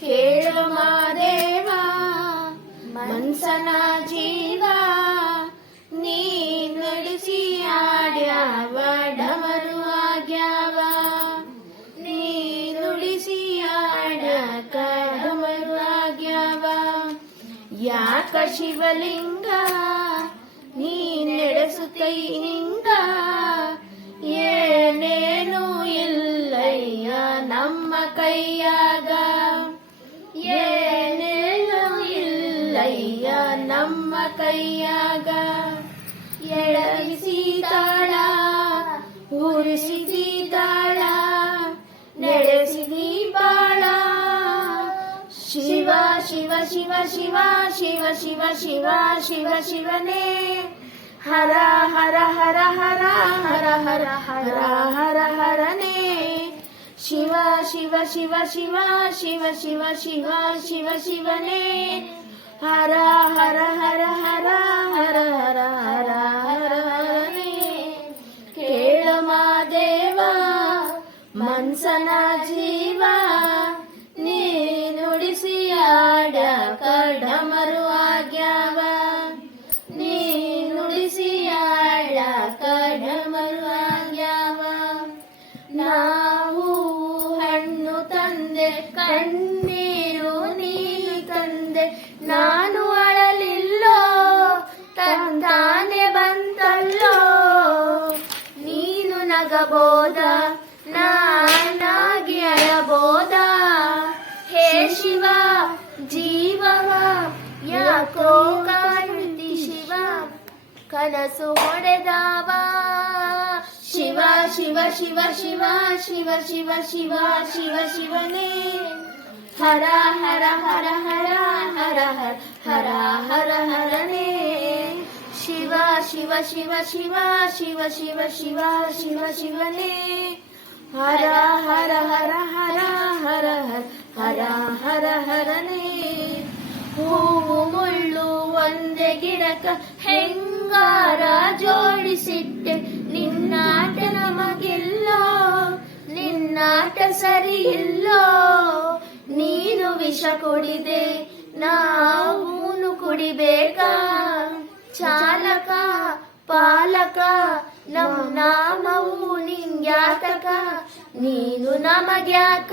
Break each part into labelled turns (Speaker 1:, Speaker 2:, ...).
Speaker 1: ಕೇಳು ಮಾದೇವ ಮನ್ಸನ ಜೀವ ನೀ ನಡೆಸಿ ಆಡ್ಯಾವ ಡಮರು ಆಗ್ಯಾವ. ನೀ ನುಡಿಸಿ ಡಮರು ಆಗ್ಯಾವ. ಯಾಕ ಶಿವಲಿಂಗ ನೀ ನಡೆಸುತ್ತೈ ಹಿಂಗ ಏನೇನು ಇಲ್ಲಯ್ಯ ನಮ್ಮ ಕೈಯಾಗ ಎಳಗಿಸಿ ತಾಳ ಉರಿಸಿ ತಾಳ ನಡೆಸಿದಿ ಬಾಳ ಶಿವ ಶಿವ ಶಿವ ಶಿವ ಶಿವ ಶಿವ ಶಿವ ಶಿವ ಶಿವನೇ ಹರ ಹರ ಹರ ಹರ ಹರ ಹರ ಹರ ಹರ ಹರನೇ ಶಿವ ಶಿವ ಶಿವ ಶಿವ ಶಿವ ಶಿವ ಶಿವ ಶಿವ ಶಿವನೇ ಹರ ಹರ ಹರ ಹರ ಹರ ಹರ ಹರ ಹರ ಹರನೇ ಕೇಳ ಮಾದೇವ ಮನ್ಸನ ಜೀವ, ನೀ ನುಡಿಸಿ ಕಡಮರು ಆಗ್ಯಾವ ನೀ ನುಡಿಸಿ ಆಡ ಕಡಮರು ಆಗ್ಯಾವ ನಾವು ಹಣ್ಣು ತಂದೆ ಕಣ್ಣೀರು ಯಾಕೋ ಕಾಣುತ್ತಿ ಶಿವ ಕನಸು ಹೊಡೆದಾವ ಶಿವ ಶಿವ ಶಿವ ಶಿವ ಶಿವ ಶಿವ ಶಿವ ಶಿವ ಶಿವನೇ ಹರ ಹರ ಹರ ಹರ ಹರ ಹರ ಹರ ಹರ ಹರನೇ ಶಿವ ಶಿವ ಶಿವ ಶಿವ ಶಿವ ಶಿವ ಶಿವ ಶಿವ ಶಿವನೇ ಹರ ಹರ ಹರ ಹರ ಹರ ಹರ ಹರ ಹರ ಹರನೇ ಹೂವು ಮುಳ್ಳು ಒಂದೇ ಗಿಡಕ ಹೆಂಗಾರ ಜೋಡಿಸಿಟ್ಟೆ. ನಿನ್ನಾಟ ನಮಗಿಲ್ಲ, ನಿನ್ನಾಟ ಸರಿ ಇಲ್ಲೋ ನೀನು ವಿಷ ಕೊಡಿದೆ, ನಾವು ಕುಡಿಬೇಕಾ? ಚಾಲಕ, ಪಾಲಕ ನಮ್ಮ ನಾಮವು ನಿಂಗ್ಯಾತಕ ನೀನು ನಮಗ್ಯಾಕ?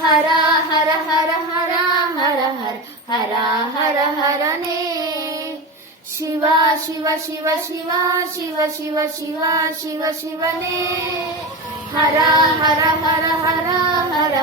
Speaker 1: हरा हर हर हरा हर हर हरा हर हरणे शिवा शिव शिव शिवा शिव शिव शिवा शिव शिवने हरा हर हर हरा हर